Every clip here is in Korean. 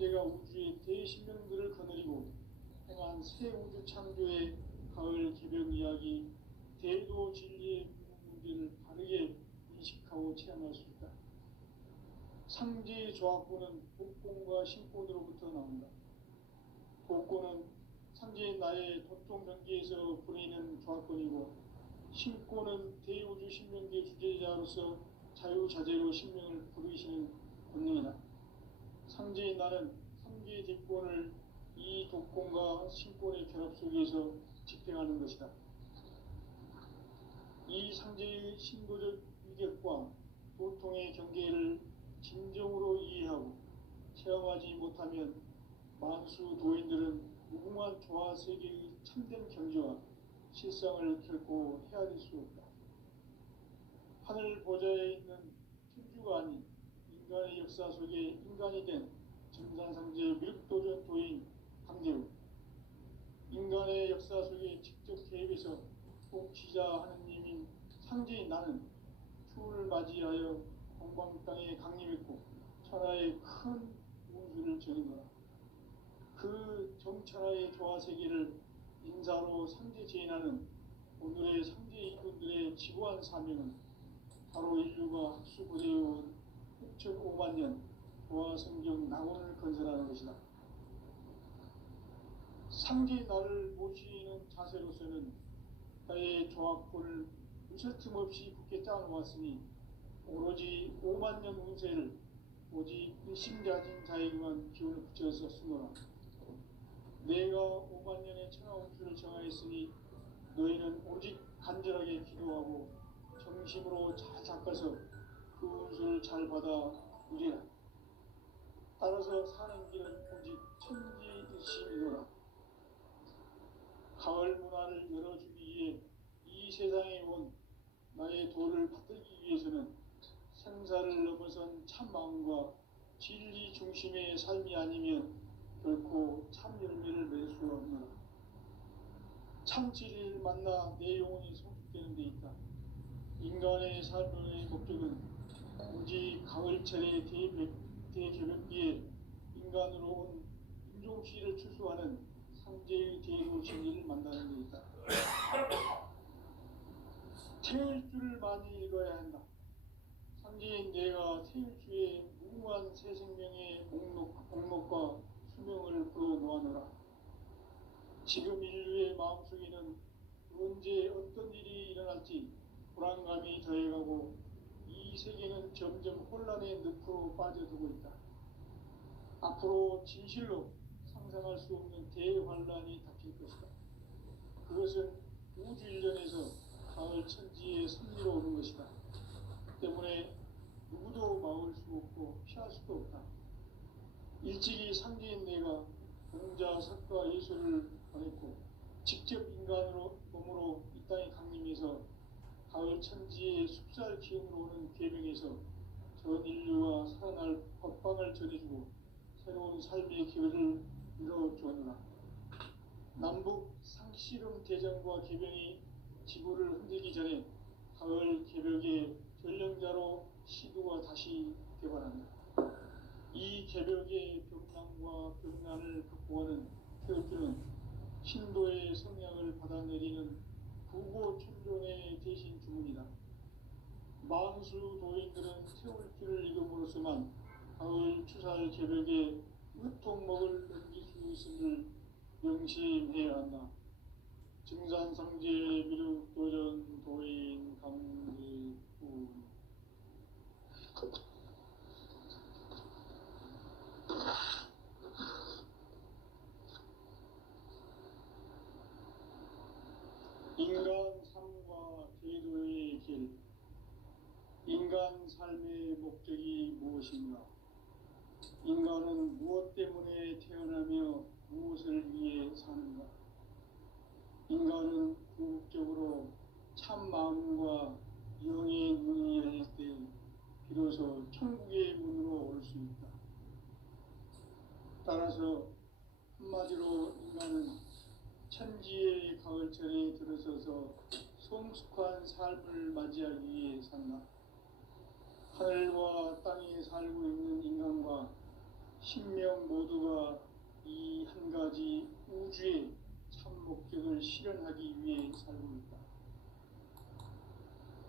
창제가 우주의 대신명들을 거느리고 행한 새 우주 창조의 가을 개벽 이야기, 대도 진리의 문제를 바르게 인식하고 체험할 수 있다. 상제의 조합구는 복권과 신권으로부터 나온다. 복권은 상제의 나의 돈종 경계에서 보내는 조합권이고, 신권은 대우주 신명계 주제자로서 자유자재로 신명을 부르시는 권능이다. 상제의 나는 상계의 뒷권을 이 독권과 신권의 결합 속에서 집행하는 것이다. 이 상제의 신도적 위격과 도통의 경계를 진정으로 이해하고 체험하지 못하면 만수 도인들은 무궁한 조화 세계의 참된 경지와 실상을 결코 헤아릴 수 없다. 하늘 보좌에 있는 천주가 아닌 인간의 역사 속에 인간이 된 정산상제 미륵도전 도인 강대우, 인간의 역사 속에 직접 개입해서 통치자 하느님인 상제인 나는 추운을 맞이하여 동방 땅에 강림했고 천하의 큰 운수를 전한 거라. 그 정천하의 조화세계를 인사로 상제 제인하는 오늘의 상제 이분들의 지구한 사명은 바로 인류가 학수고대해온 6,500만 년 조화성경 낙원을 건설하는 것이다. 상제의 나를 모시는 자세로서는 나의 조합권을 무쇠 틈 없이 굳게 짜놓았으니 오로지 5만 년 운세를 오직 일심자진 자에게만 기운을 붙여서 쓰노라. 내가 5만 년의 천하 운수를 정하였으니 너희는 오직 간절하게 기도하고 정심으로 잘 닦아서 그 운수를 잘 받아 누리라. 따라서 사는 길은 오직 천지일심이노라. 가을 문화를 열어주기 위해 이 세상에 온 나의 도를 받들기 위해서는 생사를 넘어선 참 마음과 진리 중심의 삶이 아니면 결코 참 열매를 맺을 수 없노라. 참 진리를 만나 내 영혼이 성숙되는 데 있다. 인간의 삶의 목적은 오직 가을철의 대개벽기에 인간으로 온 인종시를 추수하는 상제의 대로 진리를 만나는 데 있다. 태일주를 많이 읽어야 한다. 상제인 내가 태일주의 무궁한 새 생명의 목록과 수명을 불어놓아노라. 지금 인류의 마음속에는 언제 어떤 일이 일어날지 불안감이 더해가고 이 세계는 점점 혼란의 늪으로 빠져들고 있다. 앞으로 진실로 상상할 수 없는 대환란이 닥칠 것이다. 그것은 우주 일련에서 가을 천지의 섭리로 오는 것이다. 때문에 누구도 막을 수 없고 피할 수도 없다. 일찍이 상제인 내가 공자, 석가, 예술을 보냈고 직접 인간으로 몸으로 이 땅에 강림해서 가을 천지의 숲살 기운으로 오는 계명에서 전 인류가 살아날 법방을 전해주고 새로운 삶의 기회를 이뤄주었노라. 남북 상씨름 대전과 개병이 지구를 흔들기 전에 가을 개벽의 전령자로 시두가 다시 개발한다. 이 개벽의 벽난과 벽난을 극복하는 태극기는 신도의 성향을 받아내리는 구고천존의 대신 주문이다. 만수 도인들은 태울기를 읽음으로써만 가을 추살 개벽에 으통목을 넘길 수 있음을 명심해야 한다. 증산상제 미륵도전 도인 강제우. 인간 삶과 제도의 길. 인간 삶의 목적이 무엇인가? 인간은 무엇 때문에 태어나며 무엇을 위해 사는가? 인간은 궁극적으로 참 마음과 영의 눈이 열릴 때 비로소 천국의 문으로 올 수 있다. 따라서 한마디로 인간은 천지의 가을철에 들어서서 성숙한 삶을 맞이하기 위해 산다. 하늘과 땅에 살고 있는 인간과 신명 모두가 이 한 가지 우주의 참 목적을 실현하기 위해 살고 있다.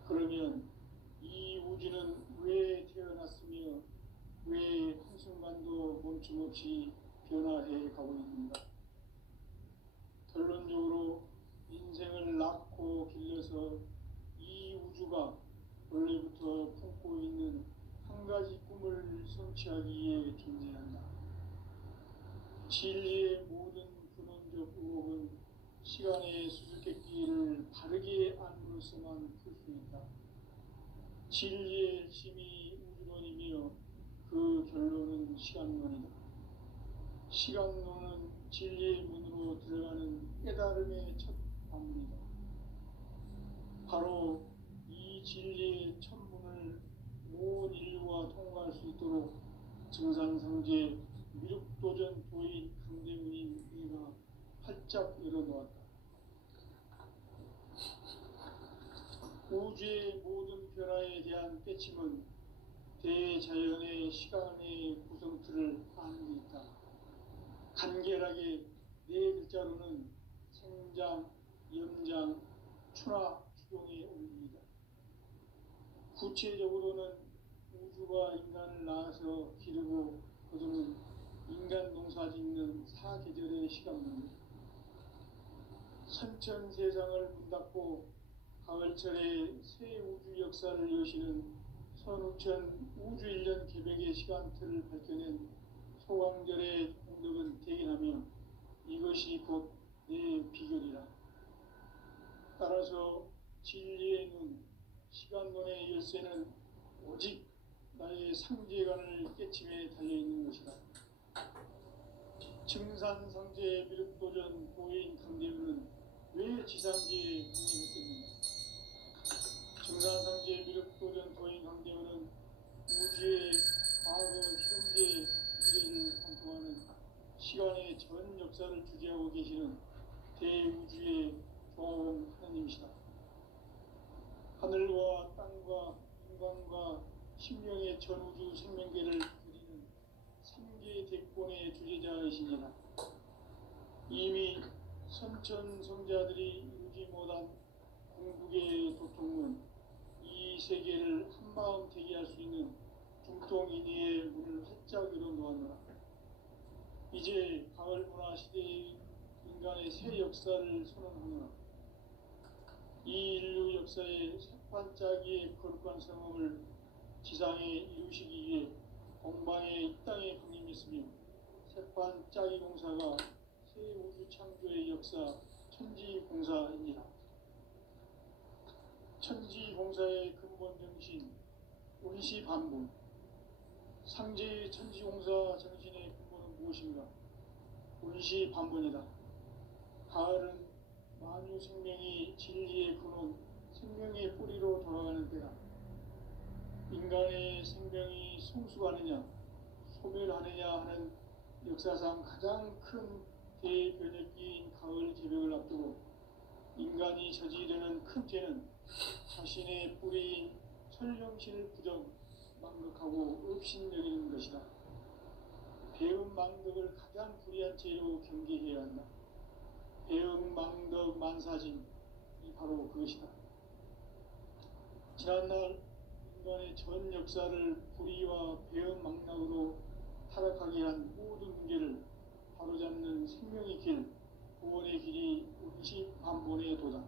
그러면 이 우주는 왜 태어났으며 왜 한순간도 멈춤없이 변화해 가고 있는가? 결론적으로 인생을 낳고 길러서 이 우주가 원래부터 품고 있는 한 가지 꿈을 성취하기 위해 존재한다. 진리의 모든 근원적 의혹은 시간의 수수께끼를 바르게 안으로서만 풀 수 있다. 진리의 핵심이 우주론이며 그 결론은 시간론이다. 시간론은 진리의 문으로 들어가는 깨달음의 첫 관문이다. 바로 이 진리의 첫 문을 온 인류가 통과할 수 있도록 증산상제 미륵도전 도인 강대문인 이가 활짝 열어놓았다. 우주의 모든 변화에 대한 깨침은 대자연의 시간의 구성틀을 아는 데 있다. 간결하게 네 글자로는 생장, 염장, 추나 추동의 원리이다. 구체적으로는 우주가 인간을 낳아서 기르고 거두는 인간 농사 짓는 사계절의 시간입니다. 선천 세상을 문 닫고 가을철에 새 우주 역사를 여시는 선우천 우주 1년 개백의 시간틀을 밝혀낸 소강절의 공덕은 대견하며 이것이 곧 내 비결이라. 따라서 진리의 눈, 시간론의 열쇠는 오직 나의 상제관을 깨침에 달려있는 것이다. 증산상제 미륵도전 도인 강대문은 왜 지상계에 강림했겠는가? 증산상제 미륵도전 도인 강대문은 우주의 과거, 현재, 미래를 관통하는 시간의 전 역사를 주재하고 계시는 대우주의 조화원 하느님이시다. 하늘과 땅과 인간과 신명의 전우주 생명계를 그리는 삼계 대권의 주제자이시니라. 이미 선천 성자들이 이루지 못한 궁극의 도통문, 이 세계를 한마음 되게 할 수 있는 중통인의의 문을 활짝 열어놓았노라. 이제 가을 문화 시대의 인간의 새 역사를 선언하노라. 이 인류 역사의 새반짝이의 거룩한 성험을 지상에 이루시기 위해 공방에 이 땅에 강림했으며 새반짝이 공사가 새 우주 창조의 역사 천지공사입니다. 천지공사의 근본 정신 운시반분, 상제의 천지공사 정신의 근본은 무엇인가? 운시반분이다. 가을은 만유 생명이 진리의 근원, 생명의 뿌리로 돌아가는 때다. 인간의 생명이 성숙하느냐, 소멸하느냐 하는 역사상 가장 큰 대변혁기인 가을 개벽을 앞두고 인간이 저지르는 큰 죄는 자신의 뿌리인 설령신을 부정, 망극하고 업신여기는 것이다. 배음 망덕을 가장 불의한 죄로 경계해야 한다. 배음 망덕 만사진, 이 바로 그것이다. 지난날 인간의 전 역사를 불의와 배음 망락으로 타락하게 한 모든 문제를 바로잡는 생명의 길, 구원의 길이 운시반본의 도다.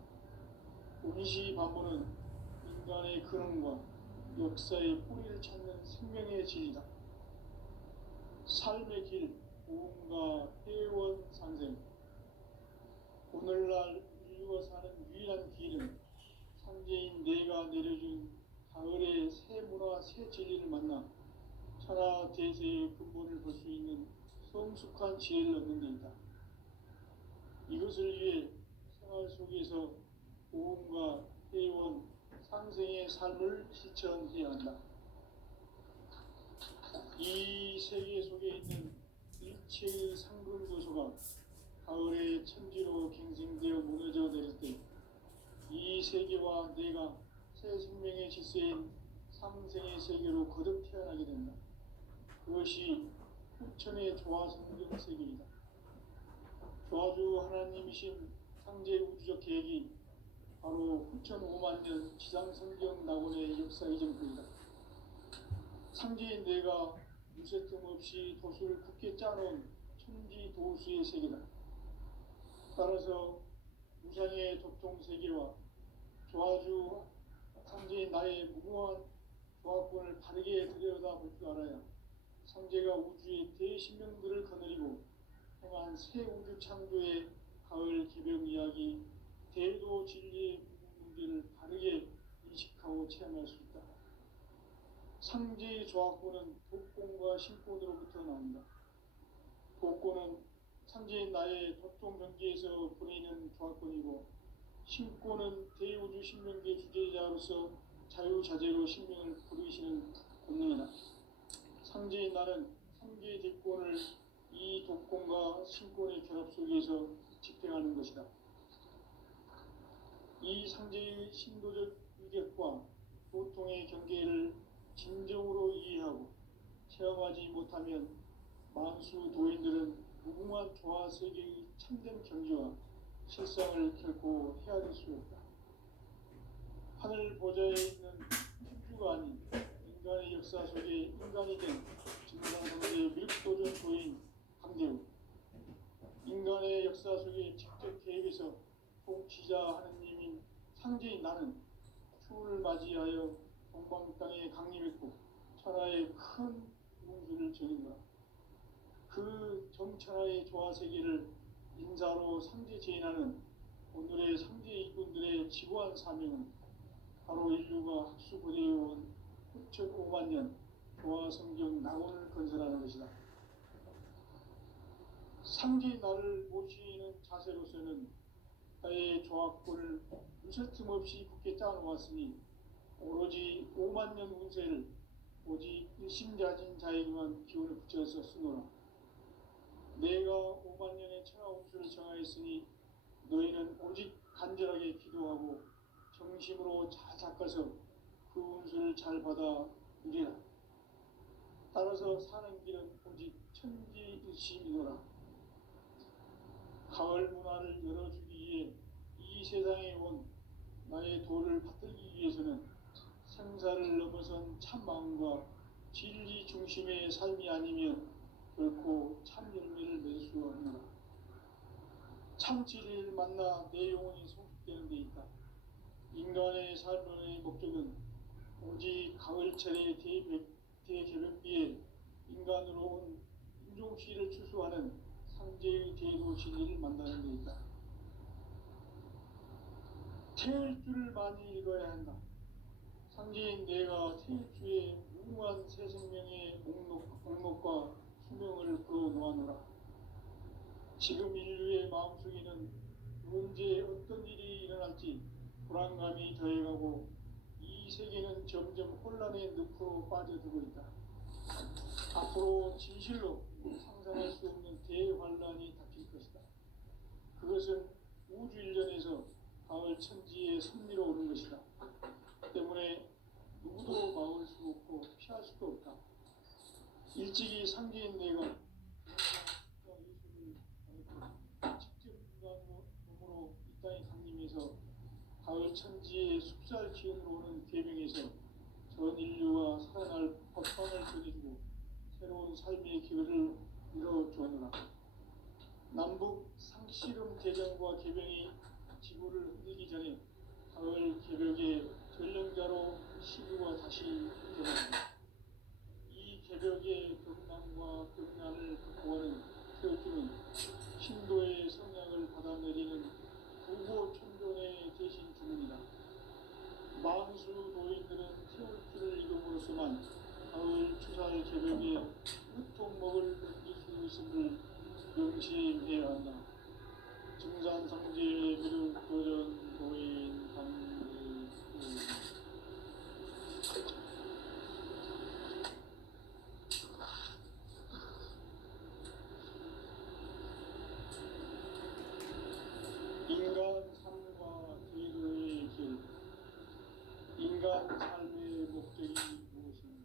운시반본은 인간의 근원과 역사의 뿌리를 찾는 생명의 진리다. 삶의 길, 보험과 회원 상생. 오늘날 인류가 사는 유일한 길은 상제인 내가 내려준 가을의 새 문화, 새 진리를 만나 천하 대세의 근본을 볼 수 있는 성숙한 지혜를 얻는 데 있다. 이것을 위해 생활 속에서 보험과 회원, 상생의 삶을 실천해야 한다. 이 세계 속에 있는 일체의 상근 요소가 가을의 천지로 갱생되어 무너져 내릴 때 이 세계와 내가 새 생명의 질서인 상생의 세계로 거듭 태어나게 된다. 그것이 후천의 조화성경 세계이다. 조화주 하나님이신 상제 우주적 계획이 바로 후천 5만 년 지상성경 낙원의 역사 이전입니다. 상제인 내가 무쇠틈 없이 도수를 굳게 짜놓은 천지 도수의 세계다. 따라서 무상의 도통 세계와 조화주 상제인 나의 무궁한 조화권을 바르게 들여다볼 줄 알아야 상제가 우주의 대신명들을 거느리고 행한 새 우주 창조의 가을 개벽 이야기, 대도 진리의 문제를 바르게 인식하고 체험할 수 있다. 상제의 조화권은 독권과 신권으로부터 나온다. 독권은 상제인 나의 도통 경계에서 보내는 조화권이고, 신권은 대우주 신명계 주제자로서 자유자재로 신명을 부르시는 권능이다. 상제인 나는 상제의 대권을 이 독권과 신권의 결합 속에서 집행하는 것이다. 이 상제의 신도적 위격과 도통의 경계를 진정으로 이해하고 체험하지 못하면 만수 도인들은 무궁한 조화 세계의 참된 경지와 실상을 결코 헤아릴 수 없다. 하늘 보좌에 있는 천주가 아닌 인간의 역사 속에 인간이 된 증상성의 밀도전 도인 강대우, 인간의 역사 속에 직접 개입해서 통치자 하느님인 상제인 나는 추운을 맞이하여 동방 땅에 강림했고 천하의 큰 문수를 정인다. 그 정천하의 조화세계를 인사로 상제 제인하는 오늘의 상제 이군들의 지구한 사명은 바로 인류가 학수고대해온 9,5만 년 조화성경 낙원을 건설하는 것이다. 상제인 나를 모시는 자세로서는 나의 조화권을 무쇠틈 없이 굳게 짜놓았으니 오로지 5만 년 운세를 오직 일심자진 자에게만 기운을 붙여서 쓰노라. 내가 5만 년의 천하 운수를 정하였으니 너희는 오직 간절하게 기도하고 정심으로 잘 닦아서 그 운수를 잘 받아 누리라. 따라서 사는 길은 오직 천지일심이노라. 가을 문화를 열어주기 위해 이 세상에 온 나의 도를 받들기 위해서는 생사를 넘어선 참 마음과 진리 중심의 삶이 아니면 결코 참 열매를 맺을 수 없노라. 참 진리를 만나 내 영혼이 성숙되는 데 있다. 인간의 삶의 목적은 오직 가을철의 대개벽비에 인간으로 온 인종시를 추수하는 상제의 대도 진리를 만나는 데 있다. 태일주를 많이 읽어야 한다. 상제인 내가 태일주의 무궁한 새 생명의 목록과 수명을 풀어놓아노라. 지금 인류의 마음속에는 언제 어떤 일이 일어날지 불안감이 더해가고 이 세계는 점점 혼란의 늪으로 빠져들고 있다. 앞으로 진실로 상상할 수 없는 대환란이 닥칠 것이다. 그것은 우주 일련에서 가을 천지의 섭리로 오는 것이다. 때문에 누구도 막을 수 없고 피할 수도 없다. 일찍이 상제인 내가 직접 인간으로 이 땅에 강림해서 가을 천지의 숲살 기운으로 오는 계명에서 전 인류가 살아날 법방을 전해주고 새로운 삶의 기회를 이뤄주었노라. 남북 상씨름 대전과 개병이 지구를 흔들기 전에 가을 개벽의 전령자로 시구가 다시 되었다. 이 개벽의 경남과 경난을 극복하는 태어주는 신도의 성향을 받아내리는 부고 천존의 대신 주문이다. 만수 노인들은 태울주를 이름으로서만 가을 추살 개벽의 으통목을 느낄 수 있음을 명심해야 한다. 증산상제의 미륵 도전 도인 강대우. 인간 삶과 제도의 길. 인간 삶의 목적이 무엇인가?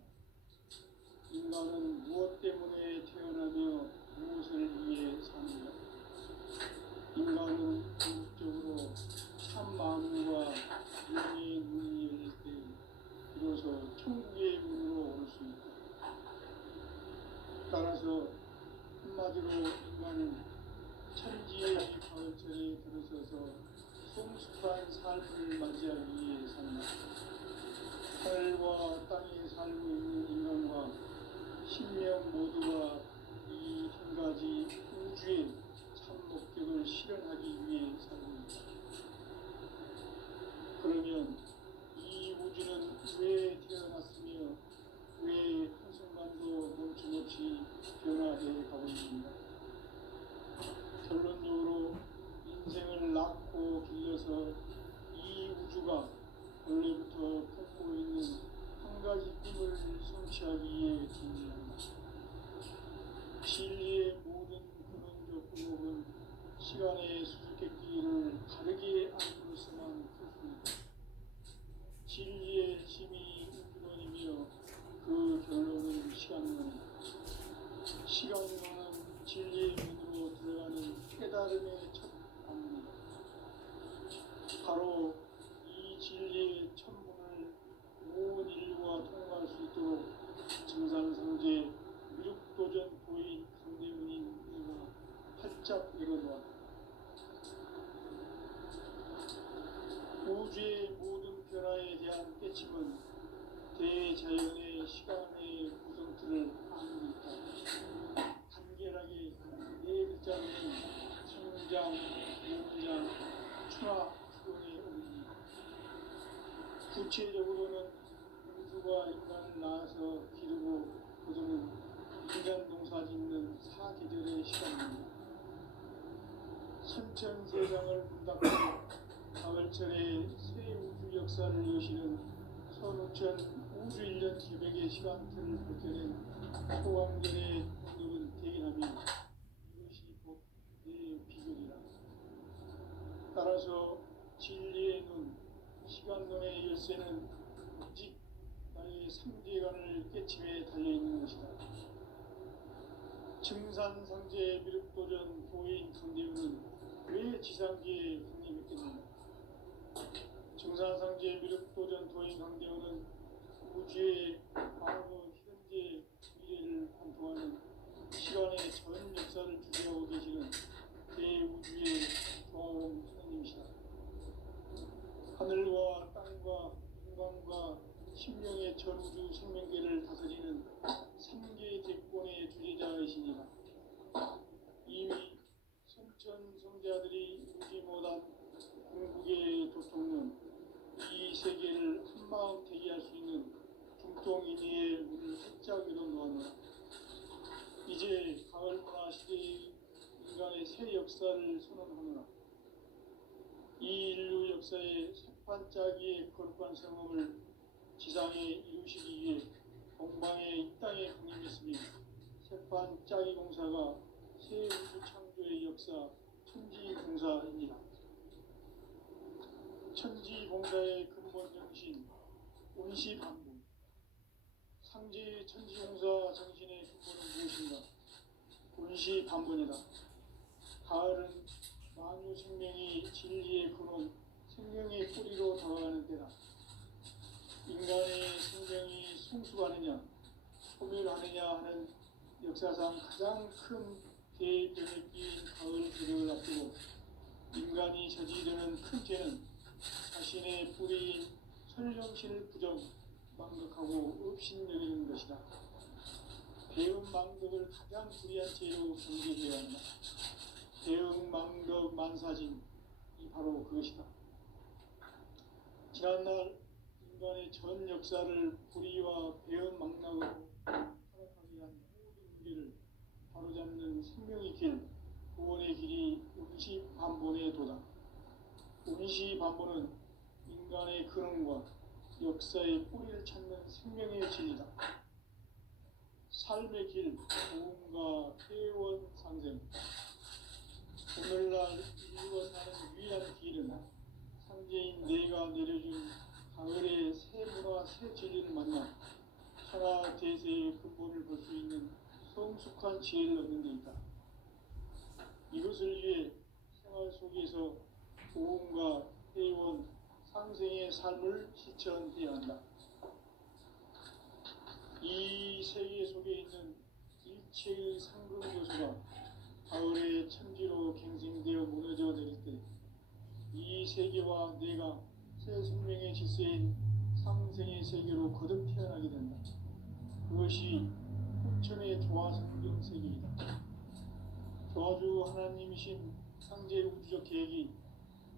인간은 무엇 때문에 태어나며 따라서 한마디로 인간은 천지의 가을철에 들어서서 성숙한 삶을 맞이하기 위해 산다. 하늘과 땅에 살고 있는 인간과 신명 모두가 이 한 가지 우주의 참 목적을 실현하기 위해 살고 있다. 그러면 이 우주는 왜 태어났으며 왜 한순간도 멈춤없이 변화해 가고 있습니다. 결론적으로 인생을 낳고 길러서 이 우주가 원래부터 품고 있는 한 가지 꿈을 성취하기 위해 존재한다. 진리의 모든 근원적 의혹은 시간의 수수께끼를 다르게 알고서만 풀습니다. 진리의 힘이 우주론이며 그 결론은 시간론이다. 시간론은 진리의 문으로 들어가는 깨달음의 첫 방문이다. 바로 이 진리의 천문을 온 인류가 통과할 수 있도록 증산성제 미륵도전 도인 강대문인 내가 활짝 열어놓았다. 우주의 모든 변화에 대한 깨침은 대자연의 시간의 구성틀을 안고 있다. 간결하게 네 글자로는 성장, 연장, 추락, 추론에 오릅니다. 구체적으로는 우주가 인간을 낳아서 기르고 거두는 인간 농사 짓는 사계절의 시간입니다. 선천세상을 문 닫고 가을철에 새 우주 역사를 여시는 선우천 우주 1년 계획의 시간틀을 밝혀낸 소왕전의 오늘은 대긴하며 이것이 곧 내 비결이라. 따라서 진리의 눈, 시간론의 열쇠는 오직 나의 삼계관을 깨침에 달려있는 것이다. 증산상제 미륵도전 도인 강대우는 왜 지상계에 강림했겠느냐. 증산상제 미륵도전 도인 강대우는 우주의 과거, 현재, 미래를 관통하는 시간의 전 역사를 주재하고 계시는 대우주의 도화원 하나님이시다. 하늘과 땅과 인간과 심령의 전우주 생명계를 다스리는 3개 대권의 주제자이시니라. 이미 선천 성자들이 이루지 못한 궁극의 도통론, 이 세계를 한마음 대기할 수 있는 중통인의의 문을 활짝 열어놓았노라. 이제 가을 문화 시대의 인간의 새 역사를 선언하노라. 이 인류 역사의 새판짜기의 거룩한 성험을 지상에 이루시기 위해 동방의 이 땅에 강림했으니 새판짜기 공사가 새 우주 창조의 역사 천지공사입니다. 천지공사의 근본 정신 운시반분. 상제 천지공사 정신의 근본은 무엇인가? 운시반분이다. 가을은 만유 생명이 진리의 근원, 생명의 뿌리로 다가가는 때다. 인간의 생명이 성숙하느냐, 소멸하느냐 하는 역사상 가장 큰 대변혁기인 가을 계절을 앞두고 인간이 저지르는 큰 죄는 자신의 뿌리인 설령신을 부정, 망각하고 업신여기는 것이다. 배운 망덕을 가장 불의한 죄로 경계해야 한다. 배응 망덕 만사진, 이 바로 그것이다. 지난날 인간의 전 역사를 불의와 배응 망락으로 타락하게 한 모든 문제를 바로잡는 생명의 길, 구원의 길이 운시반본의 도다. 운시반본은 인간의 근원과 역사의 뿌리를 찾는 생명의 진리다. 삶의 길, 도움과 회원 상생. 오늘날 인류가 사는 유일한 길은 상제인 내가 내려준 가을의 새 문화, 새 진리를 만나 천하 대세의 근본을 볼 수 있는 성숙한 지혜를 얻는 데 있다. 이것을 위해 생활 속에서 도움과 회원, 상생의 삶을 실천해야 한다. 이 세계 속에 있는 이치의 상근교수가 가을의 천지로 갱생되어 무너져 내릴 때 이 세계와 내가 새 생명의 질서인 상생의 세계로 거듭 태어나게 된다. 그것이 후천의 조화성경 세계이다. 조화주 하나님이신 상제 우주적 계획이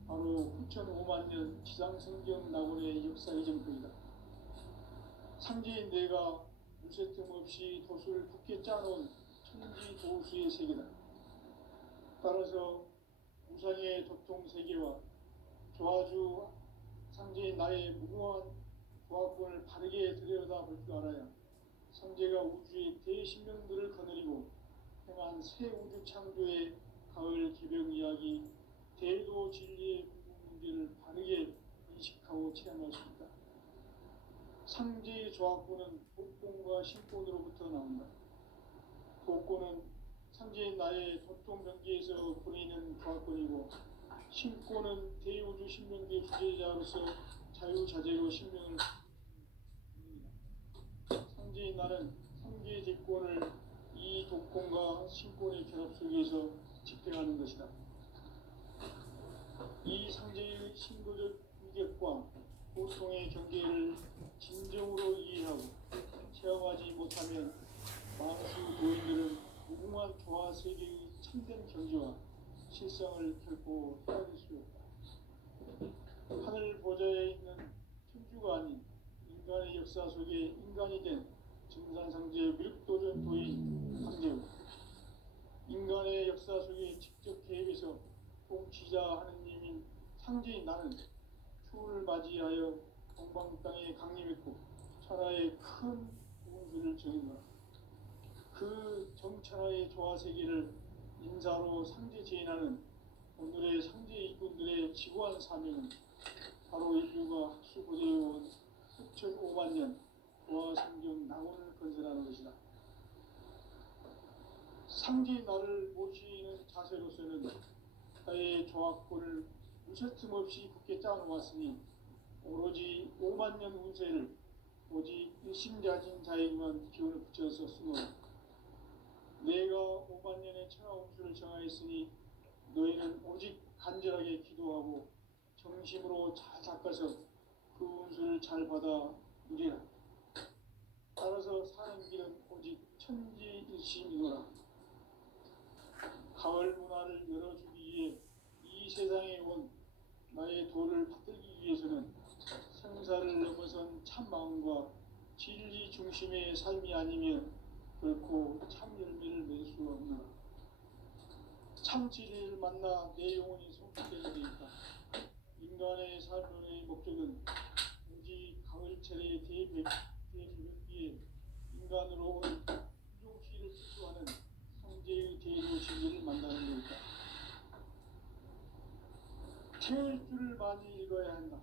바로 후천 5만 년 지상성경 낙원의 역사의 정표이다. 상제인 내가 무쇠 틈 없이 도수를 굳게 짜놓은 천지 도수의 세계다. 따라서 우상의 도통 세계와 조화주 상제인 나의 무궁한 조화권을 바르게 들여다볼 줄 알아야 상제가 우주의 대신명들을 거느리고 행한 새 우주 창조의 가을 개벽 이야기, 대도 진리의 궁극 문제를 바르게 인식하고 체험할 수 있다. 상제의 조화권은 독권과 신권으로부터 나온다. 독권은 상제인 나의 도통 경계에서 보내는 조화권이고, 신권은 대우주 신명계 주제자로서 자유자재로 신명을 상제인 나는 상계 제권을 이 독권과 신권의 결합 속에서 집행하는 것이다. 이 상제의 신도적 위격과 고통의 경계를 진정으로 이해하고 체험하지 못하면 만수 도인들은 무궁한 조화 세계의 참된 경지와 실상을 결코 헤아릴 수 없다. 하늘 보좌에 있는 천주가 아닌 인간의 역사 속에 인간이 된 증산상제의 미륵도전 도인 황제우, 인간의 역사 속에 직접 개입해서 통치자 하느님인 상제인 나는 추운을 맞이하여 동방 땅에 강림했고 천하의 큰 운수를 정했노라. 그 정천하의 조화세계를 인사로 상제 제인하는 오늘의 상제 일꾼들의 지구한 사명은 바로 인류가 학수고대해온 수천 5만 년 조화성경 낙원을 건설하는 것이다. 상제 나를 모시는 자세로서는 나의 조화권을 무쇠 틈 없이 굳게 짜놓았으니 오로지 5만 년 운세를 오직 일심자진 자에게만 기운을 붙여서 쓰노라. 내가 5만 년의 천하 운수를 정하였으니 너희는 오직 간절하게 기도하고 정심으로 잘 닦아서 그 운수를 잘 받아 누리라. 따라서 사는 길은 오직 천지일심이노라. 가을 문화를 열어주기 위해 이 세상에 온 나의 도를 받들기 위해서는 생사를 넘어선 참마음과 진리 중심의 삶이 아니면 결코 참 열매를 맺을 수 없노라. 참 진리를 만나 내 영혼이 성숙되게 되었다. 인간의 삶의 목적은 오직 가을철의 대개벽기에 인간으로 온 인종시를 특수하는 상제의 대도 진리를 만나는 것이다. 태일주를 많이 읽어야 한다.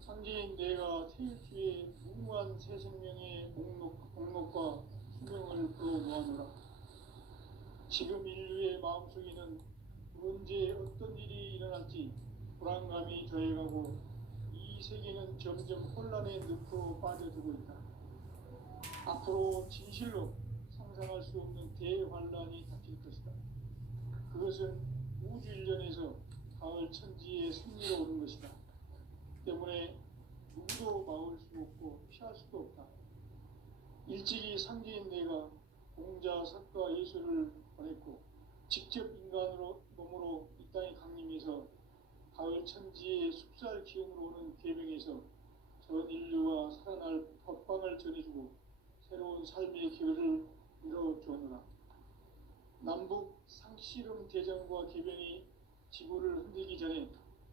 상제인 내가 태일주의 무궁한 새 생명의 목록과 수명을 풀어놓아노라. 지금 인류의 마음속에는 언제 어떤 일이 일어날지 불안감이 더해가고 이 세계는 점점 혼란의 늪으로 빠져들고 있다. 앞으로 진실로 상상할 수 없는 대환란이 닥칠 것이다. 그것은 우주 일련에서 가을 천지의 승리로 오는 것이다. 때문에 누구도 막을 수 없고 피할 수도 없다. 일찍이 상제인 내가 공자, 석가, 예수를 보냈고 직접 인간으로 몸으로 이 땅에 강림해서 가을 천지의 숲살 기운으로 오는 계명에서 전 인류와 살아날 법방을 전해주고 새로운 삶의 기회를 이뤄주었노라. 남북 상씨름 대전과 개변이 지구를 흔들기 전에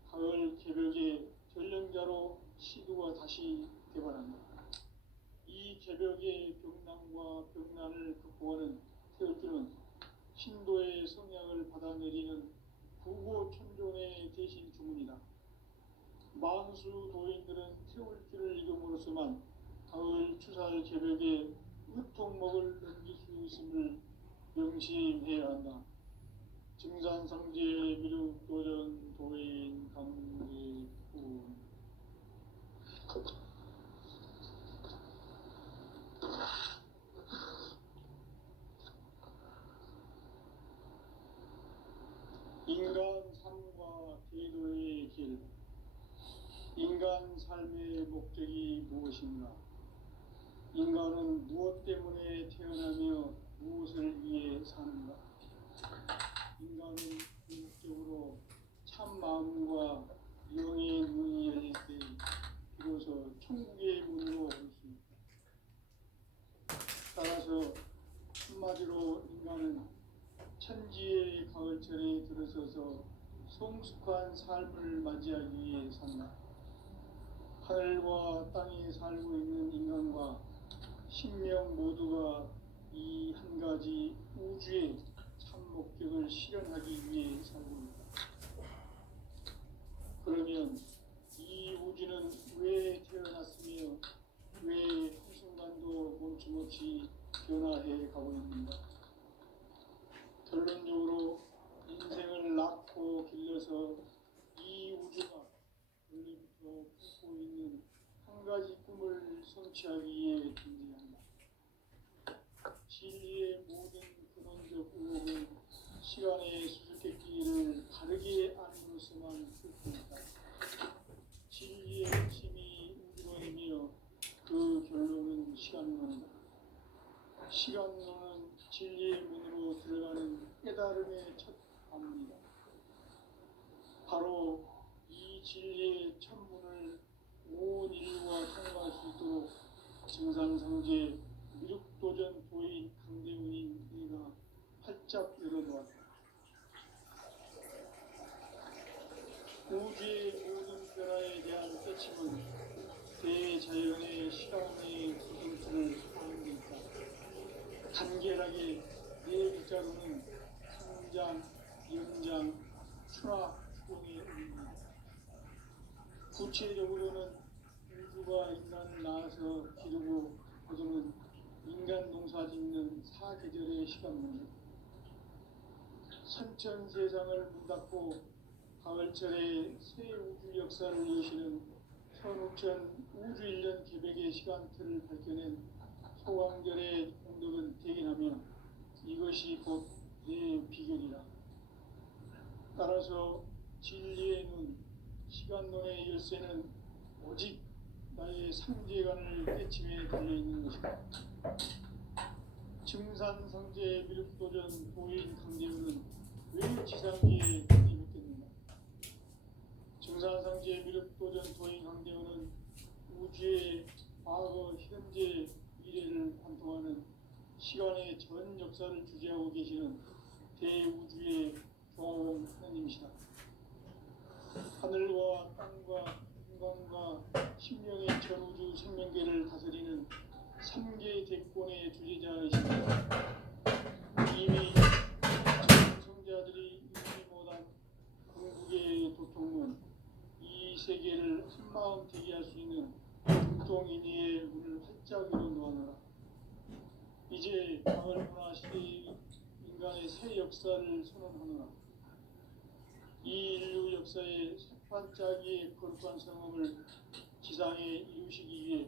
가을 개벽의 전령자로 시두가 다시 개발한다. 이 개벽의 병난과 병난을 극복하는 태울주는 신도의 성향을 받아내리는 구고천존의 대신 주문이다. 만수 도인들은 태울주를 읽음으로써만 가을 추살 개벽의 으통목을 넘길 수 있음을 명심해야 한다. 증산상제 미륵도전 도인 강제군 인간 삶의 목적이 무엇인가? 인간은 무엇 때문에 태어나며 무엇을 위해 사는가? 인간은 궁극적으로 참 마음과 영의 문이 열릴 때 비로소 천국의 문으로 올 수 있다. 따라서 한마디로 인간은 천지의 가을철에 들어서서 성숙한 삶을 맞이하기 위해 산다. 하늘과 땅에 살고 있는 인간과 신명 모두가 이 한 가지 우주의 참 목적을 실현하기 위해 살고 있다. 그러면 이 우주는 왜 태어났으며 왜 한순간도 멈춤없이 변화해 가고 있는가? 결론적으로 인생을 낳고 길러서 이 우주가 원래부터 품고 있는 한 가지 꿈을 성취하기 위해 존재한다. 진리의 모든 근원적 의혹은 시간의 수수께끼를 바르게 안으로서만 풀 수 있다. 진리의 핵심이 우주론이며 그 결론은 시간론이다. 시간론은 진리의 문으로 들어가는 깨달음의 첫 관문이다. 바로 이 진리의 첫 문을 온 인류가 통과할 수 있도록 증산상제 미륵도전 도인 강대훈인 이가 활짝 열어놓았다. 우주의 모든 변화에 대한 깨침은 대자연의 시간의 구성틀을 아는 데 있다. 간결하게 네 글자로는 성장, 연장, 추락, 추동의 의미입니다. 구체적으로는 우주가 인간을 낳아서 기르고 거두는 인간 농사 짓는 사계절의 시간문이다. 선천 세상을 문 닫고 가을철에 새 우주 역사를 여시는 선우천 우주 1년 계백의 시간틀을 밝혀낸 소강절의 공덕은 대견하며 이것이 곧 내 비결이라. 따라서 진리의 눈, 시간론의 열쇠는 오직 나의 상제관을 깨침에 달려있는 것이다. 증산상제 미륵도전 도인 강대훈은 왜 지상기에 강림했겠는가? 증산상제 미륵도전 도인 강대훈은 우주의 과거, 현재, 미래를 관통하는 시간의 전 역사를 주재하고 계시는 대우주의 교황 하느님이시다. 하늘과 땅과 인간과 신명의 전우주 생명계를 다스리는 3개 대권의 주재자이십니다. 이미 성자들이 읽지 못한 궁극의 도통문, 이 세계를 한마음 되게 할 수 있는 도통인의의 문을 활짝 열어놓아노라. 이제 가을 문화 시대의 인간의 새 역사를 선언하노라. 이 인류 역사의 새판짜기의 거룩한 성험을 지상에 이루시기 위해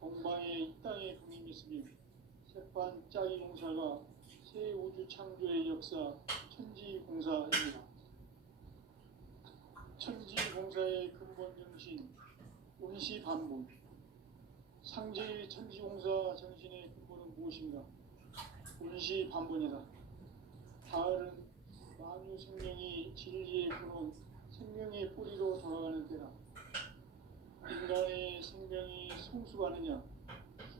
동방의 이 땅에 강림했으며 새판짜기 공사가 새 우주 창조의 역사 천지공사입니다. 천지공사의 근본 정신 운시반복. 상제의 천지공사 정신의 근본은 무엇인가? 운시반복이다. 가을은 만유 생명이 진리의 근원, 생명의 뿌리로 돌아가는 때다. 인간의 생명이 성숙하느냐,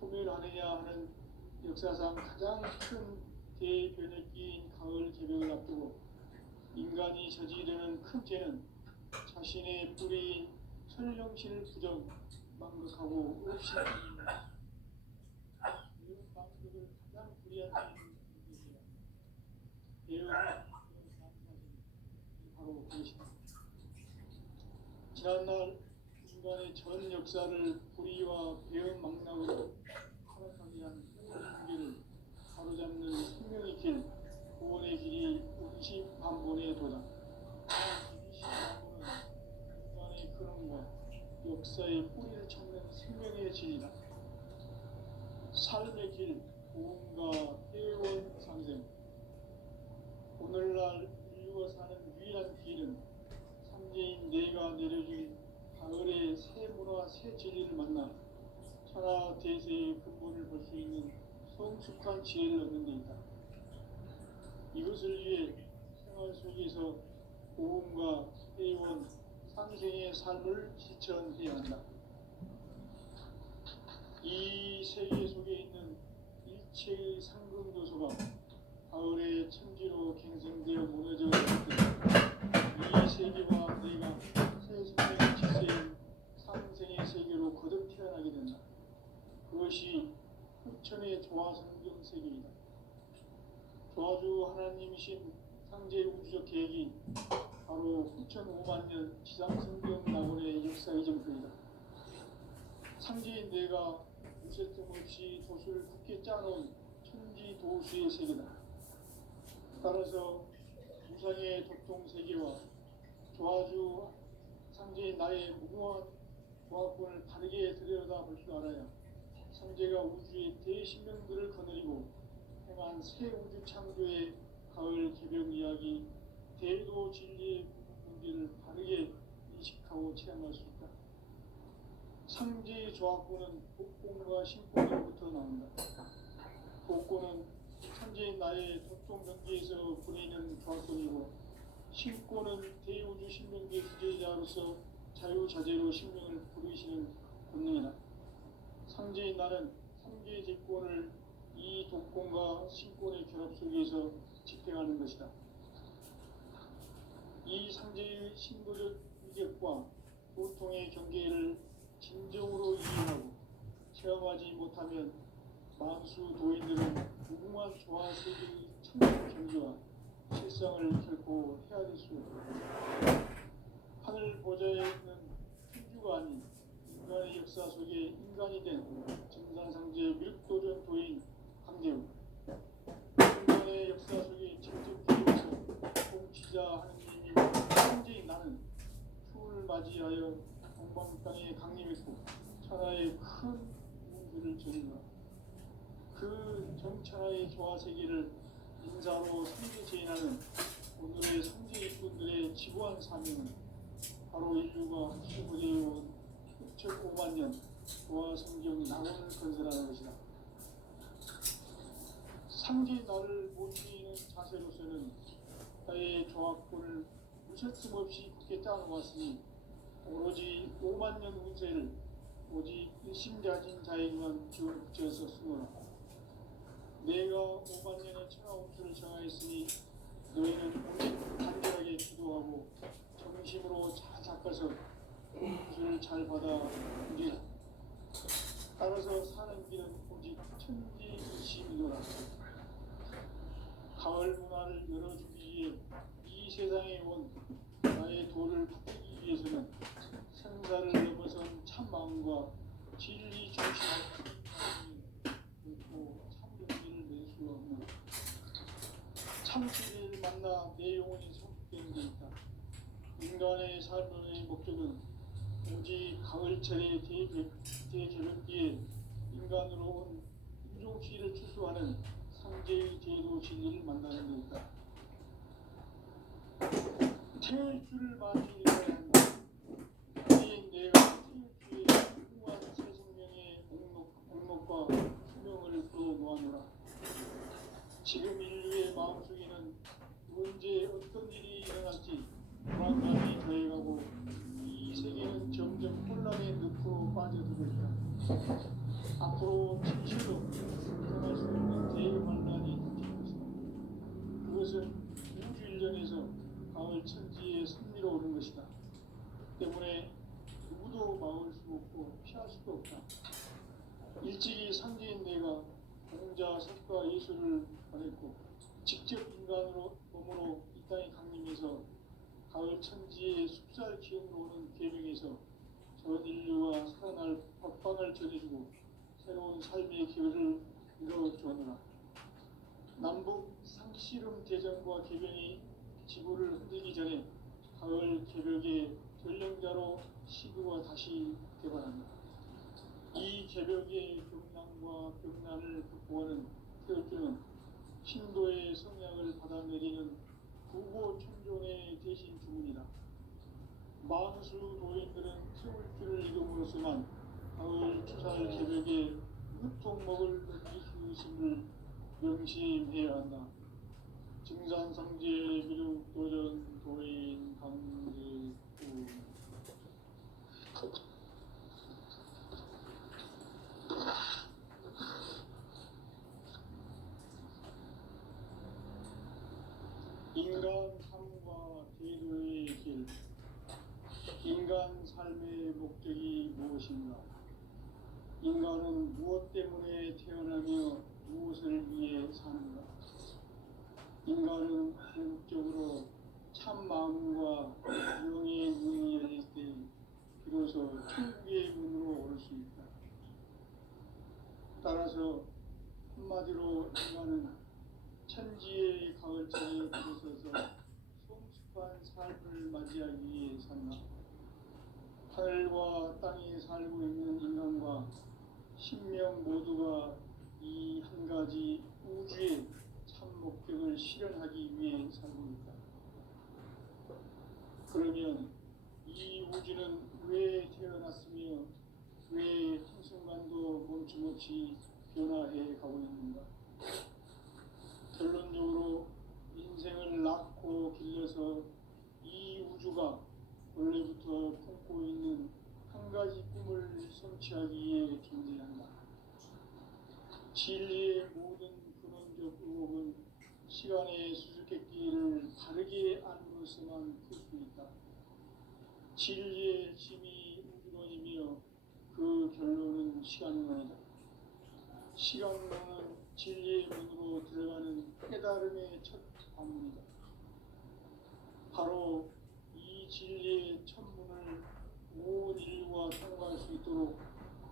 소멸하느냐 하는 역사상 가장 큰 대변혁기인 가을 개벽을 앞두고 인간이 저지르는 큰 죄는 자신의 뿌리인 설령신을 부정, 망극하고 없이 이 망극을 가장 불이한 죄는 바로 그것이다. 지난날 인간의 전 역사를 불의와 배은망락으로 타락하게 한 세계를 바로잡는 생명의 길, 구원의 길이 운시반본에 도다. 인간의 근원과 역사의 뿌리를 찾는 생명의 진이다. 삶의 길, 구원과 회원 상생. 오늘날 인류가 사는 유일한 길은 삼재인 내가 내려준 가을 가을의 새 문화 새 진리를 만나 천하 대세의 근본을 볼 수 있는 성숙한 지혜를 얻는 데 있다. 이것을 위해 생활 속에서 고음과 회원, 상생의 삶을 실천해야 한다. 이 세계 속에 있는 일체의 상금 요소가 가을의 천지로 갱생되어 무너져 있을 때 이 세계와 내가 새 생명의 지세인 상생의 세계로 거듭 태어나게 된다. 그것이 흑천의 조화성경 세계이다. 조화주 하나님이신 상제 우주적 계획이 바로 9,500년 지상성경 낙원의 역사의 정표이다. 상제인 내가 무쇠틈 없이 도수를 굳게 짜놓은 천지 도수의 세계다. 따라서 우상의 도통 세계와 조화주 상제인 나의 무궁한 조화권을 다르게 들여다볼 줄 알아야 상제가 우주의 대신명들을 거느리고 행한 새 우주 창조의 가을 개벽 이야기, 대도 진리의 문제를 바르게 인식하고 체험할 수 있다. 상제의 조화권은 복권과 신권으로부터 나온다. 복권은 천재인 나의 도통 경계에서 보내는 조화권이고, 신권은 대우주 신명계 주제자로서 자유자재로 신명을 부르시는 본능이다. 상제인 나는 상제의 제권을 이 독권과 신권의 결합 속에서 집행하는 것이다. 이 상제의 신도적 위격과 보통의 경계를 진정으로 이해하고 체험하지 못하면 만수 도인들은 무궁한 조화세계의 창조 경지와 실상을 결코 헤아릴 수 없다. 하늘 보좌에 있는 thiên 주가 아닌 인간의 역사 속에 인간이 된 정산상제 미륵도전 도인 강대우, 인간의 역사 속에 직접 기록해서 통치자 하느님인 상제인 나는 추을 맞이하여 동방 땅에 강림했고 천하의 큰 문주를 전이노라. 그 정천하의 조화세계를 인사로 상제 제인하는 오늘의 상제 일꾼들의 지구한 사명은 바로 인류가 수고되어온 6,500년 조화성경 낙원을 건설하는 것이다. 상제 나를 모시는 자세로서는 나의 조화권을 무쇠틈 없이 굳게 짜놓았으니 오로지 5만년 운세를 오직 일심자진 자에게만 지어서 쓰노라. 내가 5만년의 천하운수를 정하였으니 너희는 오직 간절하게 기도하고 정심으로 잘 닦아서 운수를 잘 받아 누리라. 따라서 사는 길은 오직 천지의심이노라. 가을 문화를 열어주기 위해 이 세상에 온 나의 도를 붙들기 위해서는 생사를 넘어선 참마음과 진리 중심의 결코 참정리를 낼 수 없는 참진리를 만나 내 영혼이 성숙되는 데 있다. 인간의 삶의 목적은 오직 가을철의 대개벽기에 인간으로 온 인종시를 추수하는 상제의 제도 진리를 만나는 데 있다. 태일주를 맞이해야 한다. 상제인 내가 태일주의 무궁한 새 생명의 목록과 수명을 풀어놓아노라. 지금 인류의 마음속에는 언제 어떤 일이 일어날지 불안감이 더해가고 이 세계는 점점 혼란의 늪으로 빠져들고 있다. 앞으로 진실로 생각할 수 없는 대환란이 닥칠 것이다. 그것은 우주 일련에서 가을 천지의 섭리로 오는 것이다. 때문에 누구도 막을 수 없고 피할 수도 없다. 일찍이 상제인 내가 공자, 석가, 예수를 보냈고 직접 인간으로 몸으로 이 땅에 강림해서 가을 천지의 숲살 기운으로 오는 계명에서 전 인류와 살아날 법방을 전해주고 새로운 삶의 기회를 이뤄주었노라. 남북 상씨름 대전과 개병이 지구를 흔들기 전에 가을 개벽의 전령자로 시구가 다시 개발한다. 이 개벽의 경랑과 병난을 극복하는 태엽주는 신도의 성향을 받아내리는 구고 천존의 대신 주문이다. 만수 도인들은 태울 줄을 이름으로서만 가을 추살 새벽에 흙통목을 던질 수 있음을 명심해야 한다. 증산상제 미륵 도전 도인 강제구 인간 삶과 제도의 길. 인간 삶의 목적이 무엇인가? 인간은 무엇 때문에 태어나며 무엇을 위해 사는가? 인간은 궁극적으로 참 마음과 영의 문이 열릴 때 비로소 천국의 문으로 올 수 있다. 따라서 한마디로 인간은 천지의 가을철에 들어서서 성숙한 삶을 맞이하기 위해 산다. 하늘과 땅에 살고 있는 인간과 신명 모두가 이 한 가지 우주의 참 목적을 실현하기 위해 살고 있다. 그러면 이 우주는 왜 태어났으며 왜 한순간도 멈춤없이 변화해 가고 있는가? 결론적으로 인생을 낳고 길러서 이 우주가 원래부터 품고 있는 한 가지 꿈을 성취하기 위해 존재한다. 진리의 모든 근원적 의혹은 시간의 수수께끼를 바르게 안으로서만 풀 수 있다. 진리의 핵심이 우주론이며 그 결론은 시간론이다. 시간론은 진리의 문으로 들어가는 깨달음의 첫 관문이다. 바로 이 진리의 첫 문을 온 인류가 통과할 수 있도록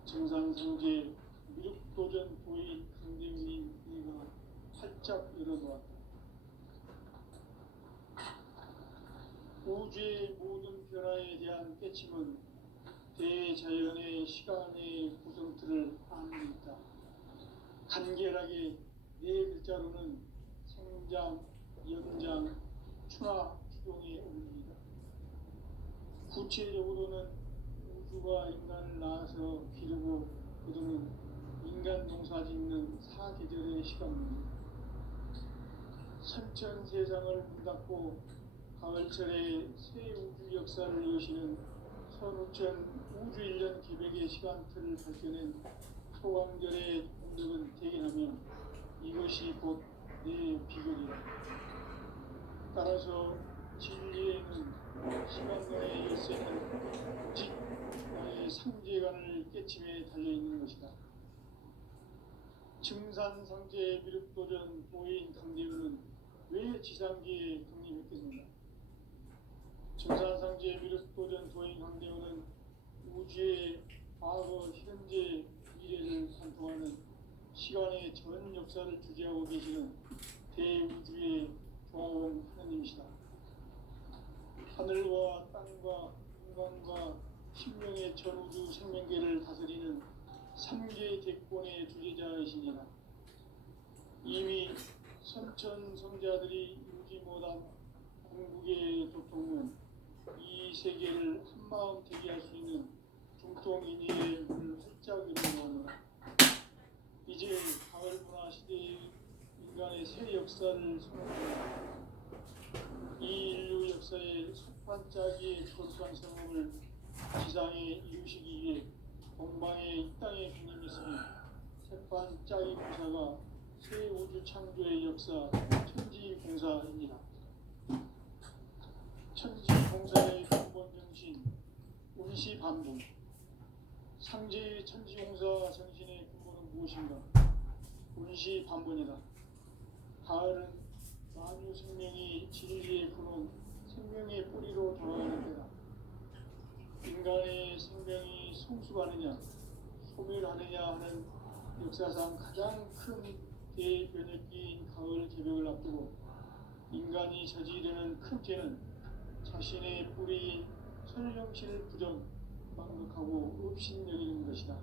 증산상제 미륵도전 도인 강대민이 우리가 활짝 열어놓았다. 우주의 모든 변화에 대한 깨침은 대자연의 시간의 구성틀을 아는 데 있다. 간결하게 네 글자로는 생장, 연장, 추나 추동의 원리이다. 구체적으로는 우주가 인간을 낳아서 기르고 거두는 인간 농사 짓는 사계절의 시간입니다. 선천 세상을 문 닫고 가을철에 새 우주 역사를 여시는 선우천 우주 1년 기백의 시간틀을 밝혀낸 소강절의 공덕은 대견하며 이것이 곧 내 비결이다. 따라서 진리에는 시간론의 열쇠는 오직 나의 상제관을 깨침에 달려있는 것이다. 증산상제 미륵도전 도인 강대우는 왜 지상기에 독립했겠는가? 증산상제 미륵도전 도인 강대우는 우주의 과거, 현재, 미래를 관통하는 시간의 전 역사를 주재하고 계시는 대우주의 조화원 하나님이시다. 하늘과 땅과 인간과 신명의 전우주 생명계를 다스리는 삼계 대권의 주재자이시니라. 이미 선천 성자들이 이루지 못한 궁극의 도통은 이 세계를 한마음 되게 할 수 있는 중통인의의 문을 활짝 열어놓으므로 이제 가을 문화 시대의 인간의 새 역사를 선언합니다. 이 인류 역사의 첫 반짝이의 거룩한 성공을 지상에 이루시기 위해 동방의 이 땅에 주님이 있으며 새반짝이 공사가 새 우주 창조의 역사 천지공사입니다. 천지공사의 근본 정신 운시반복. 상제의 천지공사 정신의 근본은 무엇인가? 운시반복이다. 가을은 만유 생명이 진리의 근원, 생명의 뿌리로 돌아가는 때다. 인간의 생명이 성숙하느냐, 소멸하느냐 하는 역사상 가장 큰 대변혁기인 가을 개벽을 앞두고 인간이 저지르는 큰 죄는 자신의 뿌리인 천령실 부정, 망극하고 업신 여기는 것이다.